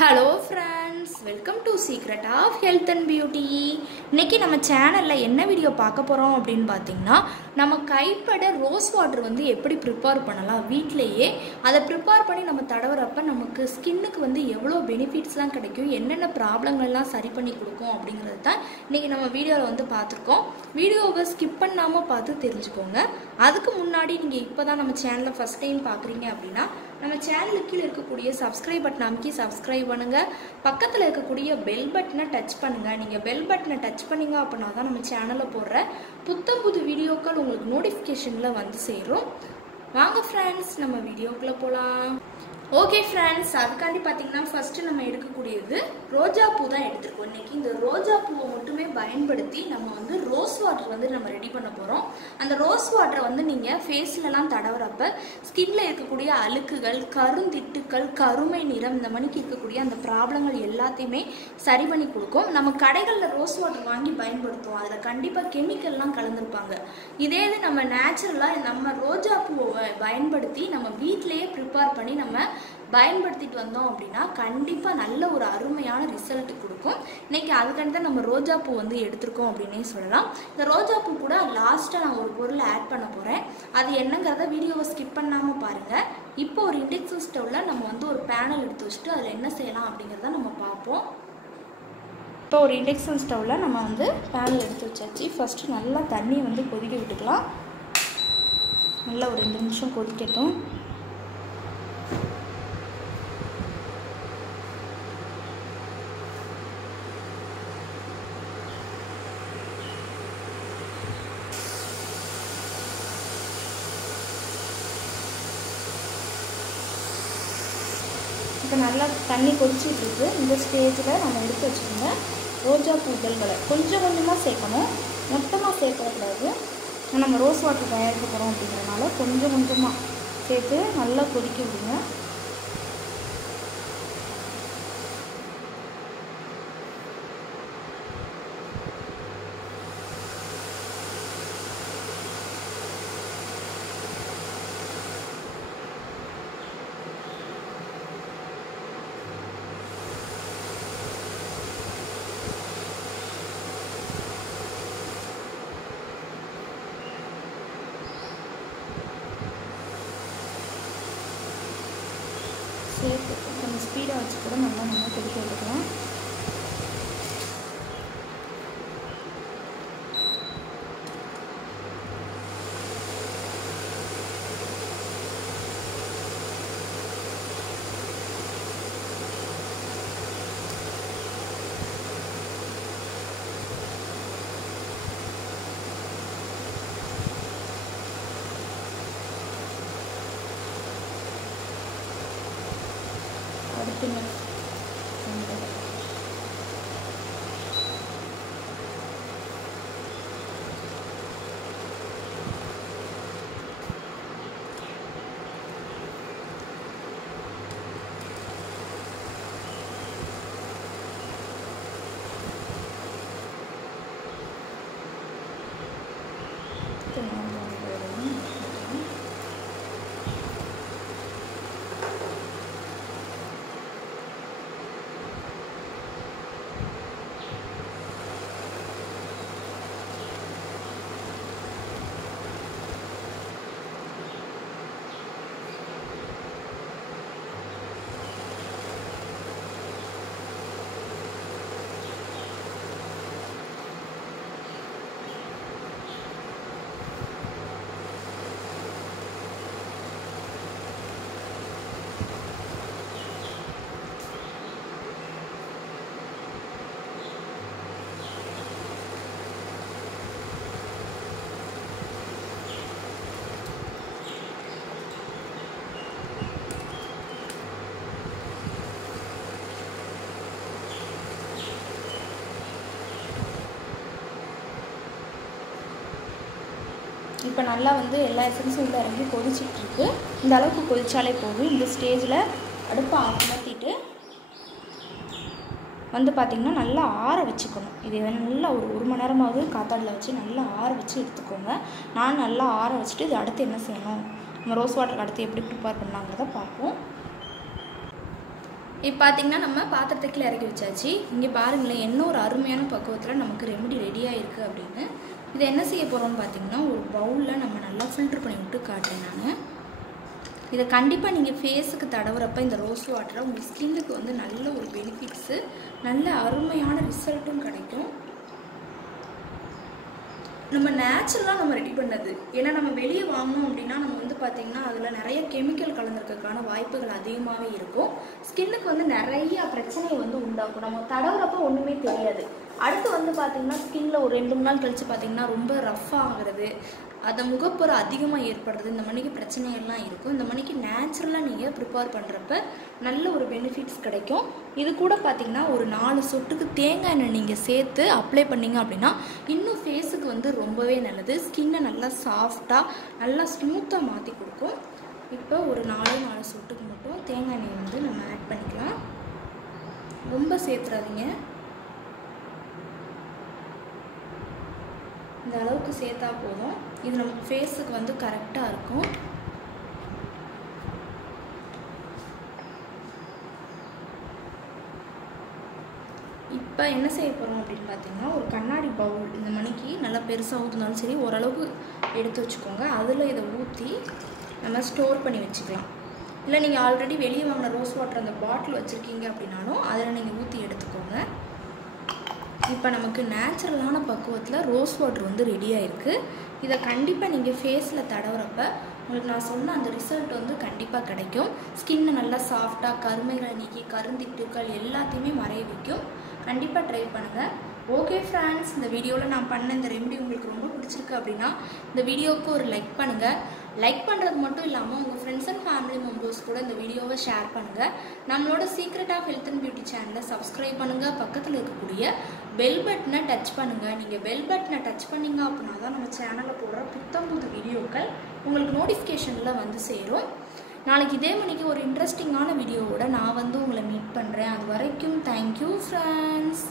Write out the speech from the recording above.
Hello friends, welcome to secret of health and beauty. இன்றைக்கி நம்ம சேனலில் என்ன வீடியோ பார்க்க போகிறோம் அப்படின்னு பார்த்தீங்கன்னா, நம்ம கைப்பட ரோஸ் வாட்டர் வந்து எப்படி ப்ரிப்பேர் பண்ணலாம் வீட்டிலையே. அதை ப்ரிப்பேர் பண்ணி நம்ம தடவுறப்ப நமக்கு ஸ்கின்னுக்கு வந்து எவ்வளோ பெனிஃபிட்ஸ்லாம் கிடைக்கும், என்னென்ன ப்ராப்ளங்கள்லாம் சரி பண்ணி கொடுக்கும் அப்படிங்கிறது தான் இன்றைக்கி நம்ம வீடியோவில் வந்து பார்த்துருக்கோம். வீடியோவை ஸ்கிப் பண்ணாமல் பார்த்து தெரிஞ்சுக்கோங்க. அதுக்கு முன்னாடி நீங்கள் இப்போ தான் நம்ம சேனலை ஃபஸ்ட் டைம் பார்க்குறீங்க அப்படின்னா நம்ம சேனலுக்கு கீழே இருக்கக்கூடிய சப்ஸ்கிரைப் பட்டன் அமைக்கி சப்ஸ்கிரைப் பண்ணுங்கள். பக்கத்தில் இருக்கக்கூடிய பெல் பட்டனை டச் பண்ணுங்கள். நீங்கள் பெல் பட்டனை டச் பண்ணிங்க அப்படின்னா தான் நம்ம சேனலில் போடுற புது வீடியோக்கள் உங்களுக்கு நோட்டிஃபிகேஷனில் வந்து சேரும். வாங்க ஃப்ரெண்ட்ஸ், நம்ம வீடியோக்குள்ளே போகலாம். ஓகே ஃப்ரெண்ட்ஸ், அதுக்காண்டி பார்த்தீங்கன்னா ஃபஸ்ட்டு நம்ம எடுக்கக்கூடியது ரோஜா பூ தான் எடுத்துருக்கோம். இன்றைக்கி இந்த ரோஜா பூவை மட்டுமே பயன்படுத்தி நம்ம வந்து ரோஸ் வாட்டர் வந்து நம்ம ரெடி பண்ண போகிறோம். அந்த ரோஸ் வாட்டரை வந்து நீங்கள் ஃபேஸ்லலாம் தடவுறப்ப ஸ்கின்ல இருக்கக்கூடிய அழுக்குகள், கருந்திட்டுக்கள், கருமை நிறம், இந்த மணிக்கு இருக்கக்கூடிய அந்த ப்ராப்ளங்கள் எல்லாத்தையுமே சரி பண்ணி கொடுக்கும். நம்ம கடைகளில் ரோஸ் வாட்டர் வாங்கி பயன்படுத்துவோம், அதில் கண்டிப்பாக கெமிக்கல்லாம் கலந்துருப்பாங்க. இதே இது நம்ம நேச்சுரலாக நம்ம ரோஜா பூவை பயன்படுத்தி நம்ம வீட்டிலையே ப்ரிப்பேர் பண்ணி நம்ம பயன்படுத்திட்டு வந்தோம் அப்படின்னா கண்டிப்பாக நல்ல ஒரு அருமையான ரிசல்ட் கொடுக்கும். இன்னைக்கு அதுக்காண்டி தான் நம்ம ரோஜா பூ வந்து எடுத்திருக்கோம் அப்படின்னே சொல்லலாம். இந்த ரோஜா பூ கூட லாஸ்ட்டாக நான் ஒரு பொருளை ஆட் பண்ண போகிறேன். அது என்னங்கிறத வீடியோவை ஸ்கிப் பண்ணாமல் பாருங்கள். இப்போ ஒரு இண்டக்ஷன் ஸ்டவ்வில் நம்ம வந்து ஒரு பேனல் எடுத்து வச்சுட்டு அதில் என்ன செய்யலாம் அப்படிங்கிறத நம்ம பார்ப்போம். இப்போ ஒரு இண்டக்ஷன் ஸ்டவ்வில் நம்ம வந்து பேனல் எடுத்து வச்சாச்சு. ஃபஸ்ட்டு நல்லா தண்ணி வந்து கொதிக்க விட்டுக்கலாம். நல்லா ஒரு 2 நிமிஷம் கொதிக்கட்டும். இப்போ நல்லா தண்ணி கொதிச்சிட்டு இருக்கு. இந்த ஸ்டேஜில் நம்ம எடுத்து வச்சுக்கோங்க ரோஜா பூ இதழ்களை கொஞ்சம் கொஞ்சமாக சேர்க்கணும், மொத்தமாக சேர்க்கக்கூடாது. நம்ம ரோஸ் வாட்டர் தயாரிக்க போகிறோம் அப்படிங்கிறனால கொஞ்சம் கொஞ்சமாக சேர்த்து நல்லா கொதிக்க விடுங்க. சேர்த்து கொஞ்சம் ஸ்பீடாக வச்சு கூட நல்லா கொதிக்க விட்டுக்கலாம். அடுத்து இப்போ நல்லா வந்து எல்லா எசன்ஸும் உள்ள இறங்கி கொதிச்சிட்ருக்கு. இந்த அளவுக்கு கொதிச்சாலே போதும். இந்த ஸ்டேஜில் அடுப்பை அமர்த்திட்டு வந்து பார்த்திங்கன்னா நல்லா ஆற வச்சுக்கணும். இது நல்லா ஒரு 1 மணி நேரமாவது காத்தாடில் வச்சு நல்லா ஆற வச்சு எடுத்துக்கோங்க. நான் நல்லா ஆற வச்சுட்டு இது அடுத்து என்ன செய்யணும், நம்ம ரோஸ் வாட்டருக்கு அடுத்து எப்படி ப்ரிப்பேர் பண்ணலாங்கிறத பார்ப்போம். இப்போ பார்த்தீங்கன்னா நம்ம பாத்திரத்துக்குள்ள இறக்கி வச்சாச்சு. இங்கே பாருங்களேன், என்ன ஒரு அருமையான பக்குவத்தில் நமக்கு ரெமெடி ரெடியாக இருக்குது அப்படின்னு. இதை என்ன செய்ய போகிறோம்னு பார்த்தீங்கன்னா, ஒரு பவுலில் நம்ம நல்லா ஃபில்ட்ரு பண்ணி விட்டு காட்டுறேன் நான். இதை கண்டிப்பாக நீங்கள் ஃபேஸுக்கு தடவுறப்ப இந்த ரோஸ் வாட்டரை உங்கள் ஸ்கின்னுக்கு வந்து நல்ல ஒரு பெனிஃபிட்ஸு, நல்ல அருமையான ரிசல்ட்டும் கிடைக்கும். நம்ம நேச்சுரலாக நம்ம ரெடி பண்ணது. ஏன்னா நம்ம வெளியே வாங்கணும் அப்படின்னா நம்ம வந்து பார்த்திங்கன்னா அதில் நிறைய கெமிக்கல் கலந்துருக்கிறதுக்கான வாய்ப்புகள் அதிகமாகவே இருக்கும். ஸ்கின்னுக்கு வந்து நிறைய பிரச்சனையை வந்து உண்டாக்கும். நம்ம தடவுறப்போ ஒன்றுமே தெரியாது. அடுத்து வந்து பார்த்திங்கன்னா ஸ்கின்னில் ஒரு 2-3 நாள் கழித்து பார்த்திங்கன்னா ரொம்ப ரஃப்பாக ஆகிறது, அதை முகப்பொரு அதிகமாக ஏற்படுறது, இந்த மணிக்கு பிரச்சனைகள்லாம் இருக்கும். இந்த மணிக்கு நேச்சுரலாக நீங்கள் ப்ரிப்பேர் பண்ணுறப்ப நல்ல ஒரு பெனிஃபிட்ஸ் கிடைக்கும். இது கூட பார்த்திங்கன்னா ஒரு 4 சொட்டுக்கு தேங்காய் எண்ணெய் நீங்கள் சேர்த்து அப்ளை பண்ணிங்க அப்படின்னா இன்னும் ஃபேஸுக்கு வந்து ரொம்பவே நல்லது. ஸ்கின்னை நல்லா சாஃப்டாக நல்லா ஸ்மூத்தாக மாற்றி கொடுக்கும். இப்போ ஒரு 4 சொட்டுக்கு மட்டும் தேங்காய் எண்ணெய் வந்து நம்ம ஆட் பண்ணிக்கலாம். ரொம்ப சேர்த்துறாதீங்க, இந்த அளவுக்கு சேர்த்தா போதும். இது நமக்கு ஃபேஸுக்கு வந்து கரெக்டாக இருக்கும். இப்போ என்ன செய்ய போகிறோம் அப்படின்னு பார்த்தீங்கன்னா, ஒரு கண்ணாடி பவுல் இந்த மணிக்கு நல்லா பெருசாக ஊற்றினாலும் சரி ஓரளவுக்கு எடுத்து வச்சுக்கோங்க. அதில் இதை ஊற்றி நம்ம ஸ்டோர் பண்ணி வச்சுக்கலாம். இல்லை நீங்கள் ஆல்ரெடி வெளியே வாங்கின ரோஸ் வாட்டர் அந்த பாட்டில் வச்சுருக்கீங்க அப்படின்னாலும் அதில் நீங்கள் ஊற்றி எடுத்துக்கோங்க. இப்போ நமக்கு நேச்சுரலான பக்குவத்தில் ரோஸ் வாட்டர் வந்து ரெடியாக இருக்குது. இதை கண்டிப்பாக நீங்கள் ஃபேஸில் தடவுறப்ப உங்களுக்கு நான் சொன்ன அந்த ரிசல்ட் வந்து கண்டிப்பாக கிடைக்கும். ஸ்கின்னை நல்லா சாஃப்டாக கருமைகளை நீக்கி கருந்திட்டுக்கள் எல்லாத்தையுமே மறைய வைக்கும். கண்டிப்பாக ட்ரை பண்ணுங்கள். ஓகே ஃப்ரெண்ட்ஸ், இந்த வீடியோவில் நான் பண்ண இந்த ரெமெடி உங்களுக்கு ரொம்ப பிடிச்சிருக்கு அப்படின்னா இந்த வீடியோவுக்கு ஒரு லைக் பண்ணுங்கள். லைக் பண்ணுறது மட்டும் இல்லாமல் உங்கள் ஃப்ரெண்ட்ஸ் அண்ட் ஃபேமிலி மெம்பர்ஸ் கூட இந்த வீடியோவை ஷேர் பண்ணுங்கள். நம்மளோட secret of health and beauty சேனலை சப்ஸ்கிரைப் பண்ணுங்கள். பக்கத்தில் இருக்கக்கூடிய பெல் பட்டனை டச் பண்ணுங்கள். நீங்கள் பெல் பட்டனை டச் பண்ணிங்க அப்படின்னா தான் நம்ம சேனலில் போடுற புத்தம்புது வீடியோக்கள் உங்களுக்கு நோட்டிஃபிகேஷனில் வந்து சேரும். நாளைக்கு இதே மணிக்கு ஒரு இன்ட்ரெஸ்டிங்கான வீடியோவோட நான் வந்து உங்களை மீட் பண்ணுறேன். அது வரைக்கும் தேங்க்யூ ஃப்ரெண்ட்ஸ்.